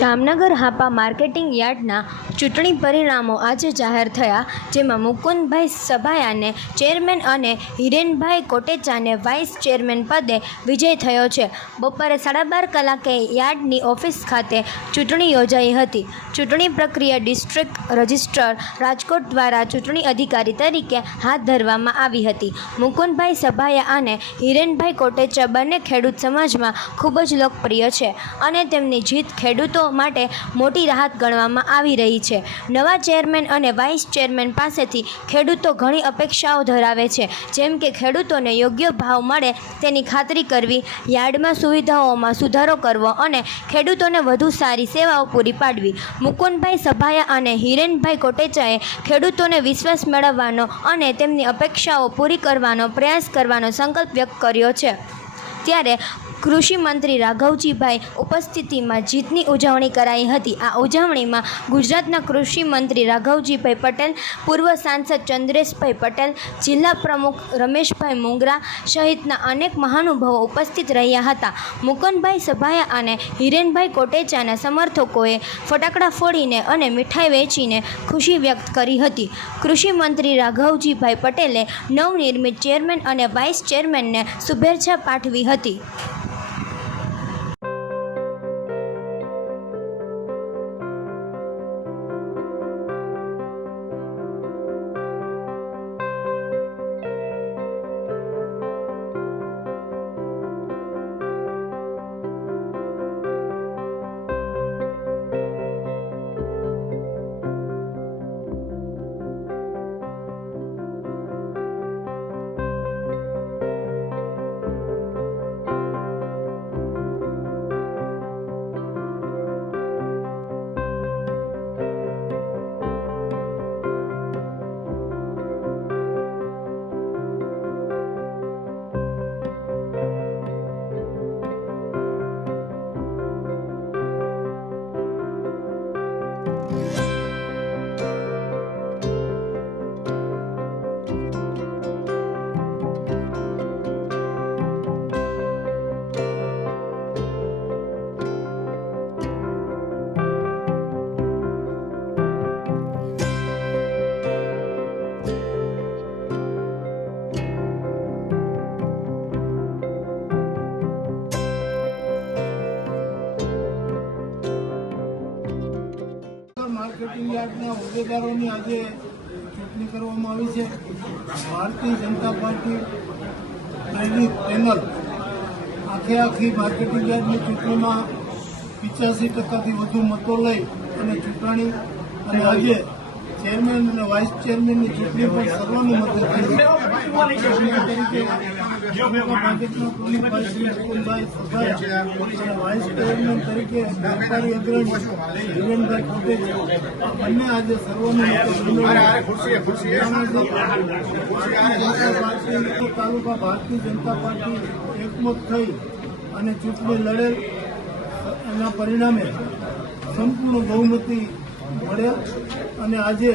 Jamnagar Hapa marketing યાર્ડના ચૂંટણી પરિણામો આજે જાહેર થયા, જેમાં મુકુંદભાઈ સભાયાને ચેરમેન અને હિરેનભાઈ કોટેચાને વાઇસ ચેરમેન પદે વિજય થયો છે. બપોરે 12:30 કલાકે યાર્ડની ઓફિસ ખાતે ચૂંટણી યોજાઈ હતી. ચૂંટણી પ્રક્રિયા ડિસ્ટ્રિક્ટ રજિસ્ટ્રાર રાજકોટ દ્વારા ચૂંટણી અધિકારી તરીકે હાથ ધરવામાં આવી હતી. મુકુંદભાઈ સભાયા અને હિરેનભાઈ કોટેચા બંને ખેડૂત સમાજમાં ખૂબ જ લોકપ્રિય છે અને તેમની જીત ખેડૂતો માટે મોટી રાહત ગણવામાં આવી રહી છે. નવા ચેરમેન અને વાઇસ ચેરમેન પાસેથી ખેડૂતો ઘણી અપેક્ષાઓ ધરાવે છે, જેમ કે ખેડૂતોને યોગ્ય ભાવ મળે તેની ખાતરી કરવી, યાર્ડમાં સુવિધાઓમાં સુધારો કરવો અને ખેડૂતોને વધુ સારી સેવાઓ પૂરી પાડવી. મુકુંદભાઈ સભાયા અને હિરેનભાઈ કોટેચાએ ખેડૂતોને વિશ્વાસ મેળવવાનો અને તેમની અપેક્ષાઓ પૂરી કરવાનો પ્રયાસ કરવાનો સંકલ્પ વ્યક્ત કર્યો છે. ત્યારે કૃષિ મંત્રી રાઘવજીભાઈ ઉપસ્થિતિમાં જીતની ઉજવણી કરાઈ હતી. આ ઉજવણીમાં ગુજરાતના કૃષિ મંત્રી રાઘવજીભાઈ પટેલ, પૂર્વ સાંસદ ચંદ્રેશભાઈ પટેલ, જિલ્લા પ્રમુખ રમેશભાઈ મુંગરા સહિતના અનેક મહાનુભાવો ઉપસ્થિત રહ્યા હતા. મુકુંદભાઈ સભાયા અને હિરેનભાઈ કોટેચાના સમર્થકોએ ફટાકડા ફોડીને અને મીઠાઈ વેચીને ખુશી વ્યક્ત કરી હતી. કૃષિ મંત્રી રાઘવજીભાઈ પટેલે નવનિર્મિત ચેરમેન અને વાઇસ ચેરમેનને શુભેચ્છા પાઠવી હતી. માર્કેટિંગ યાર્ડના હોદ્દેદારોની આજે ચૂંટણી કરવામાં આવી છે. ભારતીય જનતા પાર્ટી પ્રેરિત પેનલ આખી માર્કેટિંગ યાર્ડની ચૂંટણીમાં 85% વધુ મતો લઈ અને ચૂંટણી અને આજે ચેરમેન અને વાઇસ ચેરમેનની ચૂંટણી પણ સર્વાનુમતે થઈ તરીકે ભાજપના પ્રમુખભાઈ શ્રી મુકુંદભાઈ સભાયા અને વાઇસ ચેરમેન તરીકે વેપારી અગ્રણી હિરેનભાઈ કોટેચા બંને આજે તાલુકા ભારતીય જનતા પાર્ટી એકમત થઈ અને ચૂંટણી લડેલ એના પરિણામે સંપૂર્ણ બહુમતી મળ્યા અને આજે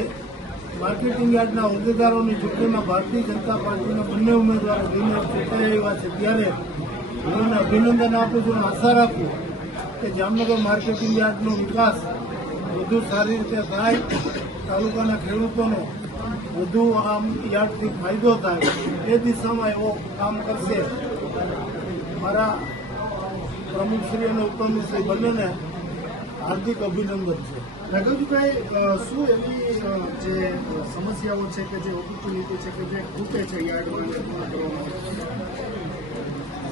માર્કેટિંગ યાર્ડના હોદ્દેદારોની ચૂંટણીમાં ભારતીય જનતા પાર્ટીના બંને ઉમેદવારો વિનર ચૂંટાઈ આવ્યા છે. ત્યારે હું અભિનંદન આપું છું અને આશા રાખું કે જામનગર માર્કેટિંગ યાર્ડનો વિકાસ વધુ સારી રીતે થાય, તાલુકાના ખેડૂતોનો વધુ આમ યાર્ડથી ફાયદો થાય એ દિશામાં એવો કામ કરશે. મારા પ્રમુખશ્રી અને ઉપપ્રમુખશ્રી બંનેને હાર્દિક અભિનંદન છે. રાઘવજીભાઈ, શું એવી જે સમસ્યાઓ છે કે જે ઓપોર્ચ્યુનિટી છે કે જે ખૂટે છે યાર્ડમાં પૂર્ણ કરવામાં?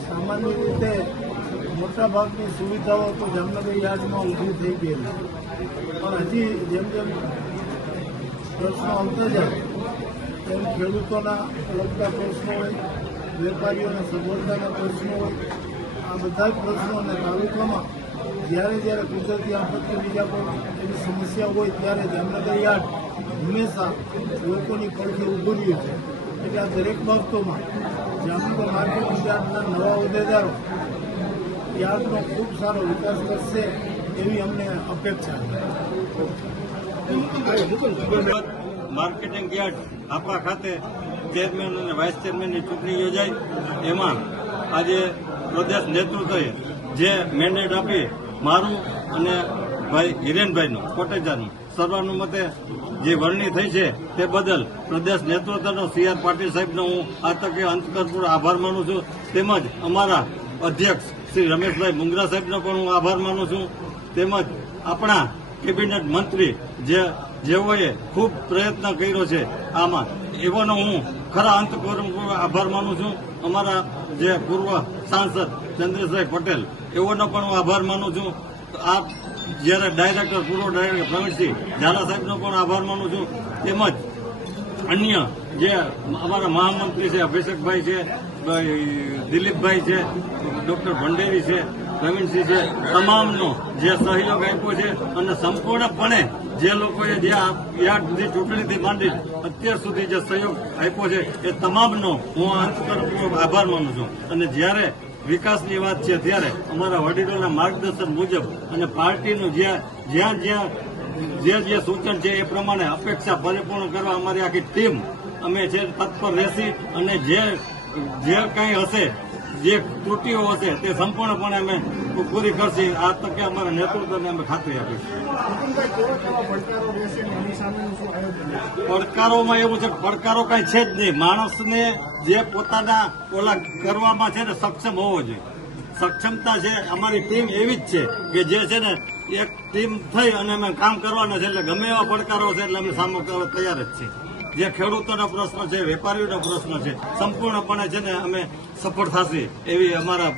સામાન્ય રીતે મોટાભાગની સુવિધાઓ તો જામનગર યાર્ડમાં ઊભી થઈ ગયેલી, પણ હજી જેમ જેમ પ્રશ્નો આવતા જાય તેમ ખેડૂતોના લગતા પ્રશ્નો હોય, વેપારીઓના સગવડતાના પ્રશ્નો હોય, આ બધા જ પ્રશ્નો અને તાલુકામાં જ્યારે કુદરતી આપત્તિ બીજા કોઈ એવી સમસ્યા હોય ત્યારે જામનગર યાર્ડ હંમેશા લોકોની પડખે ઊભું રહ્યું છે. એટલે આ દરેક બાબતોમાં જામનગર માર્કેટિંગ યાર્ડના નવા હોદ્દેદારો યાર્ડનો ખૂબ સારો વિકાસ કરશે એવી અમને અપેક્ષા છે. માર્કેટિંગ યાર્ડ હાપા ખાતે ચેરમેન અને વાઇસ ચેરમેનની ચૂંટણી યોજાઈ. એમાં આજે પ્રદેશ નેતૃત્વએ જે મેન્ડેટ આપી મારું અને ભાઈ હિરેનભાઈનું કોટેચાનું સર્વાનુમતે જે વરણી થઈ છે તે બદલ પ્રદેશ નેતૃત્વનો CR પાટીલ સાહેબનો હું આ તકે અંતઃકરણપૂર્વક આભાર માનું છું. તેમજ અમારા અધ્યક્ષ શ્રી રમેશભાઈ મુંગરા સાહેબનો પણ હું આભાર માનું છું. તેમજ આપણા કેબિનેટ મંત્રી જેઓએ ખૂબ પ્રયત્ન કર્યો છે આમાં, એવાનો હું ખરા અંતઃકરણપૂર્વક આભાર માનું છું. અમારા જે પૂર્વ સાંસદ ચંદ્રેશભાઈ પટેલ એઓનો પણ હું આભાર માનું છું. આ જ્યારે પૂર્વ ડાયરેક્ટર પ્રવીણસિંહ ઝાલા સાહેબનો પણ આભાર માનું છું. તેમજ અન્ય જે અમારા મહામંત્રી છે અભિષેકભાઈ છે, દિલીપભાઈ છે, ડોક્ટર ભંડેરી છે, પ્રવીણસિંહ છે, તમામનો જે સહયોગ આપ્યો છે અને સંપૂર્ણપણે જે લોકોએ જે યાર્ડની ચૂંટણીથી માંડી અત્યાર સુધી જે સહયોગ આપ્યો છે એ તમામનો હું અંતઃકરણપૂર્વક આભાર માનું છું. અને જ્યારે વિકાસની વાત છે ત્યારે અમારા વડીલોના માર્ગદર્શન મુજબ અને પાર્ટીનું જ્યાં જે સૂચન છે એ પ્રમાણે અપેક્ષા પરિપૂર્ણ કરવા અમારી આખી ટીમ અમે છે તત્પર રહેશી અને જે કંઈ હશે, જે ત્રુટીઓ હશે તે સંપૂર્ણપણે અમે પૂરી કરશી. આ તકે અમારા નેતૃત્વને અમે ખાતરી આપીશું. મુકુંદભાઈ, કેવા પડકારો રહેશે અને એની સામેનું શું આયોજન છે? પડકારોમાં એવું છે, પડકારો કઈ છે જ નહીં. માણસને જે પોતાના ઓલા કરવામાં છે ને સક્ષમ હોવો જોઈએ. સક્ષમતા છે. અમારી ટીમ એવી જ છે કે જે છે ને એક ટીમ થઈ અને અમે કામ કરવાના છે. એટલે ગમે એવા પડકારો છે એટલે અમે સામનો કરવા તૈયાર જ છીએ. જે ખેડૂતોનો પ્રશ્ન છે, વેપારીઓનો પ્રશ્ન છે, સંપૂર્ણપણે છે ને અમે સફળ થશે એવી અમારા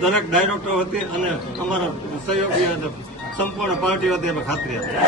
દરેક ડાયરેક્ટરો હતી અને અમારા સહયોગી સંપૂર્ણ પાર્ટી હતી અમે ખાતરી આપી.